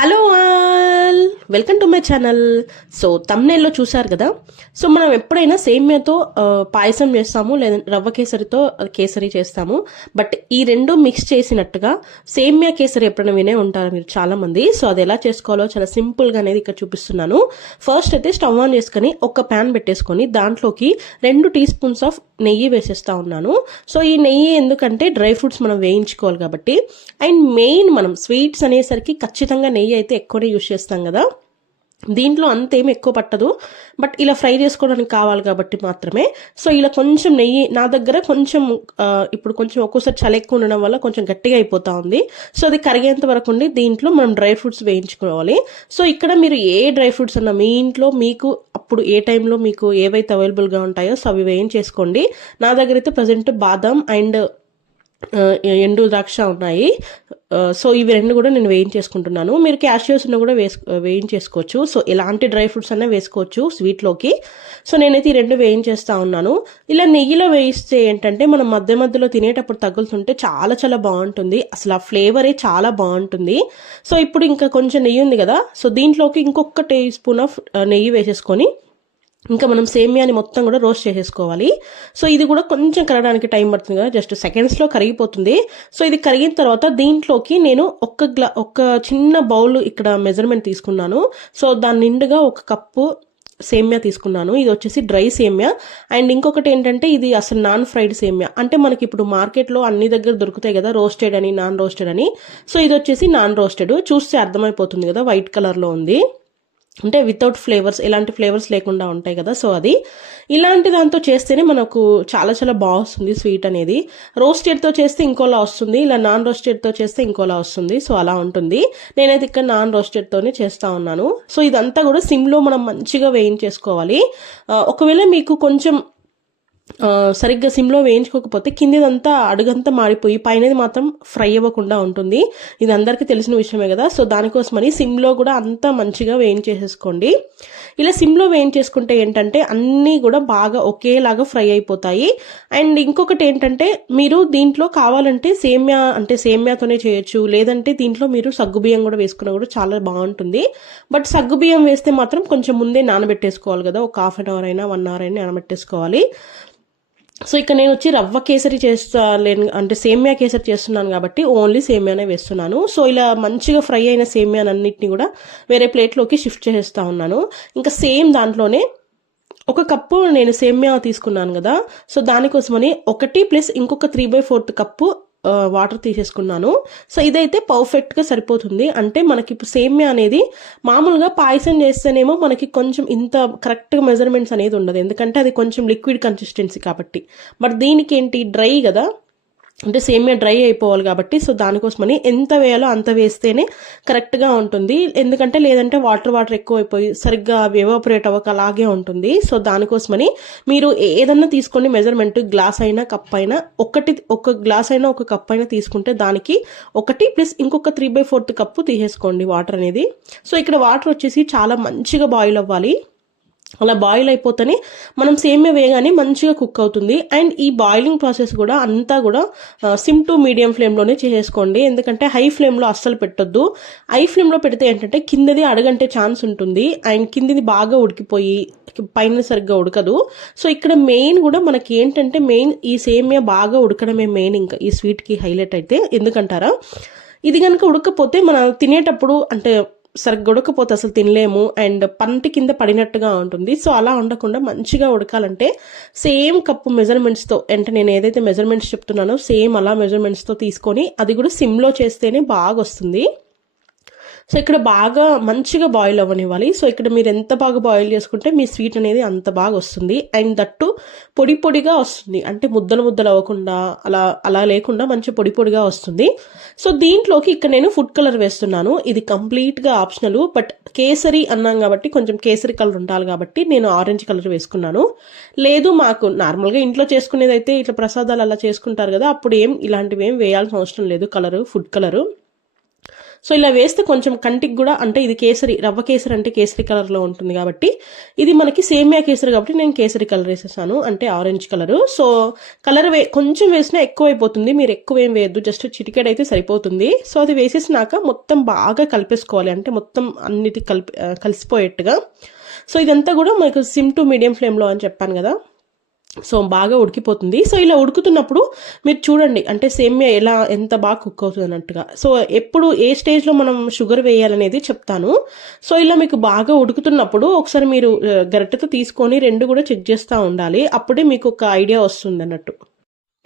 Hello all welcome to my channel so తమ్నేల్లో చూశారు కదా? So మనం ఎప్పుడైనా సేమ్యాతో పాయసం చేస్తాము లేదా రవ్వ కేసరితో కేసరి చేస్తాము. బట్ ఈ రెండు మిక్స్ చేసినట్టుగా సేమ్యా కేసరి ఎప్పుడైనా వినే ఉంటారు మీరు చాలా మంది సో అది ఎలా చేసుకోవాలో చాలా సింపుల్గా అనేది ఇక్కడ చూపిస్తున్నాను. ఫస్ట్ అయితే స్టవ్ ఆన్ చేసుకొని ఒక ప్యాన్ పెట్టేసుకొని దాంట్లోకి రెండు టీ స్పూన్స్ ఆఫ్ నెయ్యి వేసేస్తా ఉన్నాను. సో ఈ నెయ్యి ఎందుకంటే డ్రై ఫ్రూట్స్ మనం వేయించుకోవాలి కాబట్టి. అండ్ మెయిన్ మనం స్వీట్స్ అనేసరికి ఖచ్చితంగా నెయ్యి అయితే ఎక్కువనే యూస్ చేస్తాం కదా. దీంట్లో అంతేం ఎక్కువ పట్టదు. బట్ ఇలా ఫ్రై చేసుకోవడానికి కావాలి కాబట్టి మాత్రమే. సో ఇలా కొంచెం నెయ్యి నా దగ్గర కొంచెం ఇప్పుడు కొంచెం ఒక్కోసారి చలి ఎక్కువ ఉండడం వల్ల కొంచెం గట్టిగా అయిపోతా ఉంది. సో అది కరిగేంత వరకు ఉండి దీంట్లో మనం డ్రై ఫ్రూట్స్ వేయించుకోవాలి. సో ఇక్కడ మీరు ఏ డ్రై ఫ్రూట్స్ అన్న మీ ఇంట్లో మీకు అప్పుడు ఏ టైంలో మీకు ఏవైతే అవైలబుల్గా ఉంటాయో సో అవి వేయించేసుకోండి. నా దగ్గర అయితే ప్రజెంట్ బాదం అండ్ ఎండు ద్రాక్ష ఉన్నాయి. సో ఇవి రెండు కూడా నేను వేయించేసుకుంటున్నాను. మీరు క్యాషియోస్ ఉన్న కూడా వేసు వేయించేసుకోవచ్చు. సో ఎలాంటి డ్రై ఫ్రూట్స్ అన్నా వేసుకోవచ్చు స్వీట్లోకి. సో నేనైతే ఈ రెండు వేయించేస్తా ఉన్నాను. ఇలా నెయ్యిలో వేయిస్తే ఏంటంటే మనం మధ్య మధ్యలో తినేటప్పుడు తగులుతుంటే చాలా చాలా బాగుంటుంది. అసలు ఆ ఫ్లేవరే చాలా బాగుంటుంది. సో ఇప్పుడు ఇంకా కొంచెం నెయ్యి ఉంది కదా. సో దీంట్లోకి ఇంకొక టీ స్పూన్ ఆఫ్ నెయ్యి వేసేసుకొని ఇంకా మనం సేమియాని మొత్తం కూడా రోస్ట్ చేసేసుకోవాలి. సో ఇది కూడా కొంచెం కరగడానికి టైం పడుతుంది కదా జస్ట్ సెకండ్స్లో కరిగిపోతుంది. సో ఇది కరిగిన తర్వాత దీంట్లోకి నేను ఒక్క గ్లా ఒక చిన్న బౌల్ ఇక్కడ మెజర్మెంట్ తీసుకున్నాను. సో దాని నిండుగా ఒక కప్పు సేమ్యా తీసుకున్నాను. ఇది వచ్చేసి డ్రై సేమ్యా. అండ్ ఇంకొకటి ఏంటంటే ఇది అసలు నాన్ ఫ్రైడ్ సేమ్యా. అంటే మనకి ఇప్పుడు మార్కెట్లో అన్ని దగ్గర దొరుకుతాయి కదా రోస్టెడ్ అని నాన్ రోస్టెడ్ అని. సో ఇది వచ్చేసి నాన్ రోస్టెడ్. చూస్తే అర్థమైపోతుంది కదా వైట్ కలర్లో ఉంది. అంటే వితౌట్ ఫ్లేవర్స్ ఇలాంటి ఫ్లేవర్స్ లేకుండా ఉంటాయి కదా. సో అది ఇలాంటి దాంతో చేస్తేనే మనకు చాలా చాలా బాగుస్తుంది స్వీట్ అనేది. రోస్టెడ్తో చేస్తే ఇంకోలా వస్తుంది ఇలా నాన్ రోస్టెడ్తో చేస్తే ఇంకోలా వస్తుంది. సో అలా ఉంటుంది. నేనైతే ఇక్కడ నాన్ రోస్టెడ్తోనే చేస్తూ ఉన్నాను. సో ఇదంతా కూడా సిమ్లో మనం మంచిగా వేయించేసుకోవాలి. ఒకవేళ మీకు కొంచెం సరిగ్గా సిమ్లో వేయించుకోకపోతే కిందిదంతా అడుగంతా మాడిపోయి పైనది మాత్రం ఫ్రై అవ్వకుండా ఉంటుంది. ఇది అందరికీ తెలిసిన విషయమే కదా. సో దానికోసమని సిమ్లో కూడా అంతా మంచిగా వేయించేసేసుకోండి. ఇలా సిమ్లో వేయించేసుకుంటే ఏంటంటే అన్నీ కూడా బాగా ఒకేలాగా ఫ్రై అయిపోతాయి. అండ్ ఇంకొకటి ఏంటంటే మీరు దీంట్లో కావాలంటే సేమ్యా అంటే సేమ్యాతోనే చేయొచ్చు. లేదంటే దీంట్లో మీరు సగ్గుబియ్యం కూడా వేసుకున్నా కూడా చాలా బాగుంటుంది. బట్ సగ్గుబియ్యం వేస్తే మాత్రం కొంచెం ముందే నానబెట్టేసుకోవాలి కదా. ఒక హాఫ్ అన్ అవర్ అయినా వన్ అవర్ అయినా నానబెట్టేసుకోవాలి. సో ఇక్కడ నేను వచ్చి రవ్వ కేసరి చేస్తా లేను అంటే సేమియా కేసరి చేస్తున్నాను కాబట్టి ఓన్లీ సేమియానే వేస్తున్నాను. సో ఇలా మంచిగా ఫ్రై అయిన సేమియానన్నిటిని కూడా వేరే ప్లేట్లోకి షిఫ్ట్ చేసేస్తా ఉన్నాను. ఇంకా సేమ్ దాంట్లోనే ఒక కప్పు నేను సేమియా తీసుకున్నాను కదా. సో దానికోసమని ఒకటి ప్లస్ ఇంకొక three by fourth cup water తీసేసుకున్నాను. సో ఇదైతే పర్ఫెక్ట్గా సరిపోతుంది. అంటే మనకి ఇప్పుడు సేమ్యా అనేది మామూలుగా పాయసం చేస్తేనేమో మనకి కొంచెం ఇంత కరెక్ట్గా మెజర్మెంట్స్ అనేది ఉండదు. ఎందుకంటే అది కొంచెం లిక్విడ్ కన్సిస్టెన్సీ కాబట్టి. బట్ దీనికి ఏంటి డ్రై కదా. అంటే సేమియా డ్రై అయిపోవాలి కాబట్టి సో దానికోసమని ఎంత వేయాలో అంత వేస్తేనే కరెక్ట్గా ఉంటుంది. ఎందుకంటే లేదంటే వాటర్ వాటర్ ఎక్కువ అయిపోయి సరిగ్గా ఎవాపరేట్ అవ్వక అలాగే ఉంటుంది. సో దానికోసమని మీరు ఏదన్నా తీసుకోండి మెజర్మెంట్ గ్లాస్ అయినా కప్ అయినా. ఒకటి ఒక గ్లాస్ అయినా ఒక కప్ అయినా తీసుకుంటే దానికి ఒకటి ప్లస్ ఇంకొక త్రీ బై ఫోర్త్ కప్పు తీసేసుకోండి వాటర్ అనేది. సో ఇక్కడ వాటర్ వచ్చేసి చాలా మంచిగా బాయిల్ అవ్వాలి. అలా బాయిల్ అయిపోతేనే మనం సేమియా వేయగానే మంచిగా కుక్ అవుతుంది. అండ్ ఈ బాయిలింగ్ ప్రాసెస్ కూడా అంతా కూడా సిమ్ టు మీడియం ఫ్లేమ్లోనే చేసేసుకోండి ఎందుకంటే హై ఫ్లేమ్లో అస్సలు పెట్టొద్దు. హై ఫ్లేమ్లో పెడితే ఏంటంటే కిందది అడగంటే ఛాన్స్ ఉంటుంది. అండ్ కిందిది బాగా ఉడికిపోయి పైన సరిగ్గా ఉడకదు. సో ఇక్కడ మెయిన్ కూడా మనకి ఏంటంటే మెయిన్ ఈ సేమియా బాగా ఉడకడమే మెయిన్ ఇంకా ఈ స్వీట్కి హైలైట్ అయితే. ఎందుకంటారా? ఇది కనుక ఉడకపోతే మనం తినేటప్పుడు అంటే సరిగ్గా ఉడకపోతే అసలు తినలేము. అండ్ పంటి కింద పడినట్టుగా ఉంటుంది. సో అలా ఉండకుండా మంచిగా ఉడకాలంటే సేమ్ కప్పు మెజర్మెంట్స్తో అంటే నేను ఏదైతే మెజర్మెంట్స్ చెప్తున్నానో సేమ్ అలా మెజర్మెంట్స్తో తీసుకొని అది కూడా సిమ్లో చేస్తేనే బాగా వస్తుంది సో ఇక్కడ బాగా మంచిగా బాయిల్ అవ్వనివ్వాలి. సో ఇక్కడ మీరు ఎంత బాగా బాయిల్ చేసుకుంటే మీ స్వీట్ అనేది అంత బాగా వస్తుంది. అండ్ దట్టు పొడి పొడిగా వస్తుంది. అంటే ముద్దలు ముద్దలు అవ్వకుండా అలా అలా లేకుండా మంచి పొడి పొడిగా వస్తుంది. సో దీంట్లోకి ఇక్కడ నేను ఫుడ్ కలర్ వేస్తున్నాను. ఇది కంప్లీట్గా ఆప్షనల్ బట్ కేసరి అన్నాం కాబట్టి కొంచెం కేసరి కలర్ ఉండాలి కాబట్టి నేను ఆరెంజ్ కలర్ వేసుకున్నాను. లేదు మాకు నార్మల్గా ఇంట్లో చేసుకునేది అయితే ఇట్లా ప్రసాదాలు అలా చేసుకుంటారు కదా అప్పుడు ఏం ఇలాంటివి ఏం వేయాల్సిన అవసరం లేదు కలరు ఫుడ్ కలరు సో ఇలా వేస్తే కొంచెం కంటికి కూడా అంటే ఇది కేసరి రవ్వ కేసరి అంటే కేసరి కలర్లో ఉంటుంది కాబట్టి ఇది మనకి సేమియా కేసరి కాబట్టి నేను కేసరి కలర్ వేసేసాను అంటే ఆరెంజ్ కలరు. సో కలర్ వే కొంచెం వేసినా ఎక్కువ అయిపోతుంది మీరు ఎక్కువ ఏం వేయద్దు జస్ట్ చిటికెడ్ అయితే సరిపోతుంది. సో అది వేసేసినాక మొత్తం బాగా కలిపేసుకోవాలి అంటే మొత్తం అన్నిటి కలిపి కలిసిపోయేట్టుగా. సో ఇదంతా కూడా మనకు సిమ్ టు మీడియం ఫ్లేమ్లో అని చెప్పాను కదా. సో బాగా ఉడికిపోతుంది. సో ఇలా ఉడుకుతున్నప్పుడు మీరు చూడండి అంటే సేమియా ఎలా ఎంత బాగా కుక్ అవుతుంది అన్నట్టుగా. సో ఎప్పుడు ఏ స్టేజ్లో మనం షుగర్ వేయాలనేది చెప్తాను. సో ఇలా మీకు బాగా ఉడుకుతున్నప్పుడు ఒకసారి మీరు గరిటెతో తీసుకొని రెండు కూడా చెక్ చేస్తూ ఉండాలి. అప్పుడే మీకు ఒక ఐడియా వస్తుంది అన్నట్టు.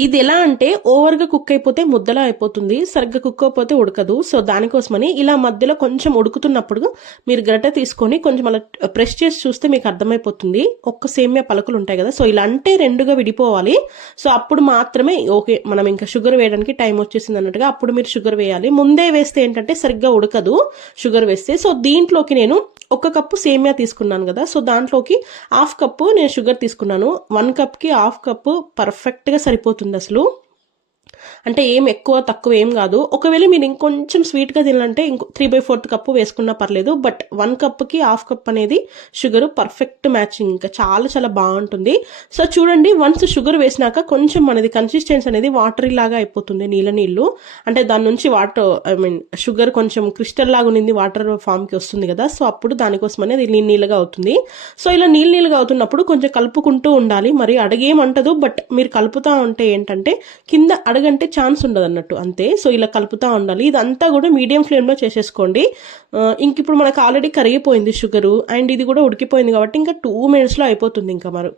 ఇది ఎలా అంటే ఓవర్గా కుక్ అయిపోతే ముద్దలా అయిపోతుంది సరిగ్గా కుక్ అయిపోతే ఉడకదు. సో దానికోసమని ఇలా మధ్యలో కొంచెం ఉడుకుతున్నప్పుడు మీరు గరిటె తీసుకొని కొంచెం అలా ప్రెస్ చేసి చూస్తే మీకు అర్థమైపోతుంది. ఒక్క సేమియా పలకలు ఉంటాయి కదా సో ఇలా అంటే రెండుగా విడిపోవాలి. సో అప్పుడు మాత్రమే ఓకే మనం ఇంకా షుగర్ వేయడానికి టైం వచ్చేసింది అన్నట్టుగా అప్పుడు మీరు షుగర్ వేయాలి. ముందే వేస్తే ఏంటంటే సరిగ్గా ఉడకదు షుగర్ వేస్తే. సో దీంట్లోకి నేను ఒక కప్పు సేమియా తీసుకున్నాను కదా సో దాంట్లోకి హాఫ్ కప్పు నేను షుగర్ తీసుకున్నాను. వన్ కప్కి హాఫ్ కప్పు పర్ఫెక్ట్గా సరిపోతుంది. అసలు అంటే ఏం ఎక్కువ తక్కువ ఏం కాదు. ఒకవేళ మీరు ఇంకొంచెం స్వీట్గా తినాలంటే ఇంకో త్రీ బై ఫోర్త్ కప్పు వేసుకున్నా పర్లేదు బట్ వన్ కప్కి హాఫ్ కప్ అనేది షుగర్ పర్ఫెక్ట్ మ్యాచింగ్ ఇంకా చాలా చాలా బాగుంటుంది. సో చూడండి వన్స్ షుగర్ వేసినాక కొంచెం మనది కన్సిస్టెన్సీ అనేది వాటరీ లాగా అయిపోతుంది నీళ్ళ నీళ్ళు. అంటే దాని నుంచి వాటర్ ఐ మీన్ షుగర్ కొంచెం క్రిస్టల్ లాగా ఉన్నింది వాటర్ ఫామ్కి వస్తుంది కదా. సో అప్పుడు దానికోసం అనేది నీళ్ళు నీళ్ళగా అవుతుంది. సో ఇలా నీళ్ళు నీళ్ళగా అవుతున్నప్పుడు కొంచెం కలుపుకుంటూ ఉండాలి. మరి అడగేమంటదు బట్ మీరు కలుపుతూ ఉంటే ఏంటంటే కింద అడగండి. అంటే ఛాన్స్ ఉండదు అన్నట్టు అంతే. సో ఇలా కలుపుతూ ఉండాలి. ఇదంతా కూడా మీడియం ఫ్లేమ్లో చేసేసుకోండి. ఇంక ఇప్పుడు మనకు ఆల్రెడీ కరిగిపోయింది షుగరు అండ్ ఇది కూడా ఉడికిపోయింది కాబట్టి ఇంకా టూ మినిట్స్లో అయిపోతుంది ఇంకా మరి.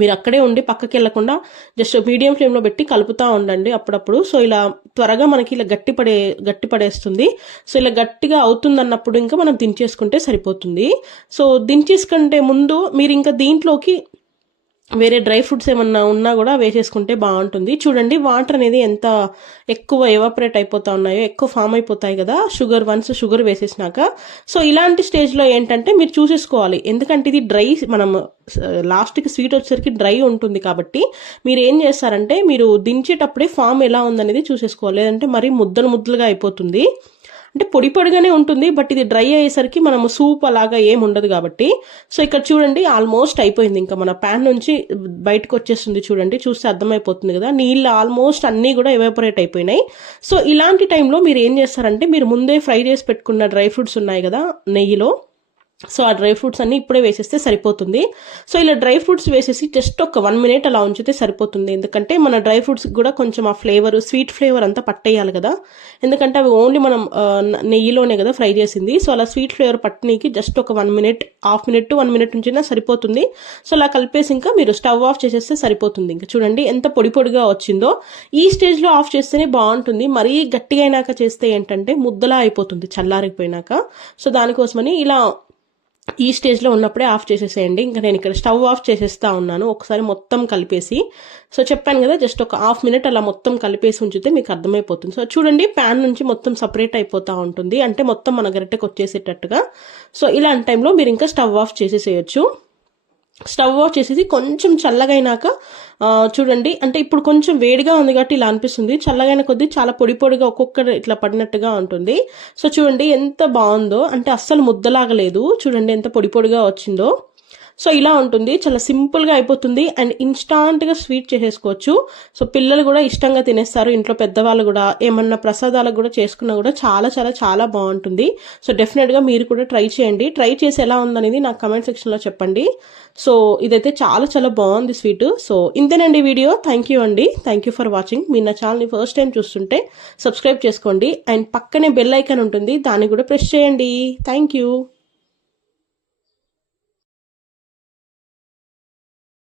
మీరు అక్కడే ఉండి పక్కకి వెళ్ళకుండా జస్ట్ మీడియం ఫ్లేమ్లో పెట్టి కలుపుతూ ఉండండి అప్పుడప్పుడు. సో ఇలా త్వరగా మనకి ఇలా గట్టి పడే గట్టి పడేస్తుంది. సో ఇలా గట్టిగా అవుతుంది అన్నప్పుడు ఇంకా మనం దించేసుకుంటే సరిపోతుంది. సో దించేసుకుంటే ముందు మీరు ఇంకా దీంట్లోకి వేరే డ్రై ఫ్రూట్స్ ఏమన్నా ఉన్నా కూడా వేసేసుకుంటే బాగుంటుంది. చూడండి వాటర్ అనేది ఎంత ఎక్కువ ఎవాపరేట్ అయిపోతా ఉన్నాయో ఎక్కువ ఫామ్ అయిపోతాయి కదా షుగర్ వన్స్ షుగర్ వేసేసినాక. సో ఇలాంటి స్టేజ్లో ఏంటంటే మీరు చూసేసుకోవాలి. ఎందుకంటే ఇది డ్రై మనం లాస్ట్కి స్వీట్ వచ్చేసరికి డ్రై ఉంటుంది కాబట్టి మీరు ఏం చేస్తారంటే మీరు దించేటప్పుడే ఫామ్ ఎలా ఉందనేది చూసేసుకోవాలి. లేదంటే మరీ ముద్దలు ముద్దలుగా అయిపోతుంది. అంటే పొడి పొడిగానే ఉంటుంది బట్ ఇది డ్రై అయ్యేసరికి మనము సూప్ అలాగా ఏం ఉండదు కాబట్టి. సో ఇక్కడ చూడండి ఆల్మోస్ట్ అయిపోయింది. ఇంకా మన ప్యాన్ నుంచి బయటకు వచ్చేస్తుంది చూడండి చూస్తే అర్థమైపోతుంది కదా. నీళ్ళు ఆల్మోస్ట్ అన్నీ కూడా ఎవాపరేట్ అయిపోయినాయి. సో ఇలాంటి టైంలో మీరు ఏం చేస్తారంటే మీరు ముందే ఫ్రై చేసి పెట్టుకున్న డ్రై ఫ్రూట్స్ ఉన్నాయి కదా నెయ్యిలో. సో ఆ డ్రై ఫ్రూట్స్ అన్ని ఇప్పుడే వేసేస్తే సరిపోతుంది. సో ఇలా డ్రై ఫ్రూట్స్ వేసేసి జస్ట్ ఒక వన్ మినిట్ అలా ఉంచితే సరిపోతుంది. ఎందుకంటే మన డ్రై ఫ్రూట్స్ కూడా కొంచెం ఆ ఫ్లేవర్ స్వీట్ ఫ్లేవర్ అంతా పట్టేయాలి కదా. ఎందుకంటే అవి ఓన్లీ మనం నెయ్యిలోనే కదా ఫ్రై చేసింది. సో అలా స్వీట్ ఫ్లేవర్ పట్టనీకి జస్ట్ ఒక one minute half minute to one minute ఉంచినా సరిపోతుంది. సో అలా కలిపేసి ఇంకా మీరు స్టవ్ ఆఫ్ చేసేస్తే సరిపోతుంది. ఇంకా చూడండి ఎంత పొడి పొడిగా వచ్చిందో. ఈ స్టేజ్లో ఆఫ్ చేస్తేనే బాగుంటుంది. మరీ గట్టిగా అయినాక చేస్తే ఏంటంటే ముద్దలా అయిపోతుంది చల్లారిపోయినాక. సో దానికోసమని ఇలా ఈ స్టేజ్లో ఉన్నప్పుడే ఆఫ్ చేసేసేయండి. ఇంకా నేను ఇక్కడ స్టవ్ ఆఫ్ చేసేస్తా ఉన్నాను. ఒకసారి మొత్తం కలిపేసి. సో చెప్పాను కదా జస్ట్ ఒక హాఫ్ మినిట్ అలా మొత్తం కలిపేసి ఉంచితే మీకు అర్థమైపోతుంది. సో చూడండి ప్యాన్ నుంచి మొత్తం సపరేట్ అయిపోతూ ఉంటుంది. అంటే మొత్తం మన గరిటెకి వచ్చేసేటట్టుగా సో ఇలాంటి టైంలో మీరు ఇంకా స్టవ్ ఆఫ్ చేసేసేయచ్చు. స్టవ్ ఆఫ్ చేసేసి కొంచెం చల్లగైనాక చూడండి అంటే ఇప్పుడు కొంచెం వేడిగా ఉంది కాబట్టి ఇలా అనిపిస్తుంది. చల్లగైన కొద్దీ చాలా పొడి పొడిగా ఒక్కొక్కటి ఇట్లా పడినట్టుగా ఉంటుంది. సో చూడండి ఎంత బాగుందో. అంటే అస్సలు ముద్దలాగలేదు చూడండి ఎంత పొడి పొడిగా వచ్చిందో. సో ఇలా ఉంటుంది. చాలా సింపుల్గా అయిపోతుంది. అండ్ ఇన్స్టాంట్గా స్వీట్ చేసేసుకోవచ్చు. సో పిల్లలు కూడా ఇష్టంగా తినేస్తారు. ఇంట్లో పెద్దవాళ్ళు కూడా ఏమన్నా ప్రసాదాలకు కూడా చేసుకున్నా కూడా చాలా చాలా చాలా బాగుంటుంది. సో డెఫినెట్గా మీరు కూడా ట్రై చేయండి. ట్రై చేసి ఎలా ఉందనేది నాకు కమెంట్ సెక్షన్లో చెప్పండి. సో ఇదైతే చాలా చాలా బాగుంది స్వీట్. సో ఇంతేనండి వీడియో. థ్యాంక్ యూ అండి. Thank you for watching. మీరు నా ఛానల్ని ఫస్ట్ టైం చూస్తుంటే సబ్స్క్రైబ్ చేసుకోండి. అండ్ పక్కనే బెల్ ఐకాన్ ఉంటుంది. దాన్ని కూడా ప్రెస్ చేయండి. Thank you.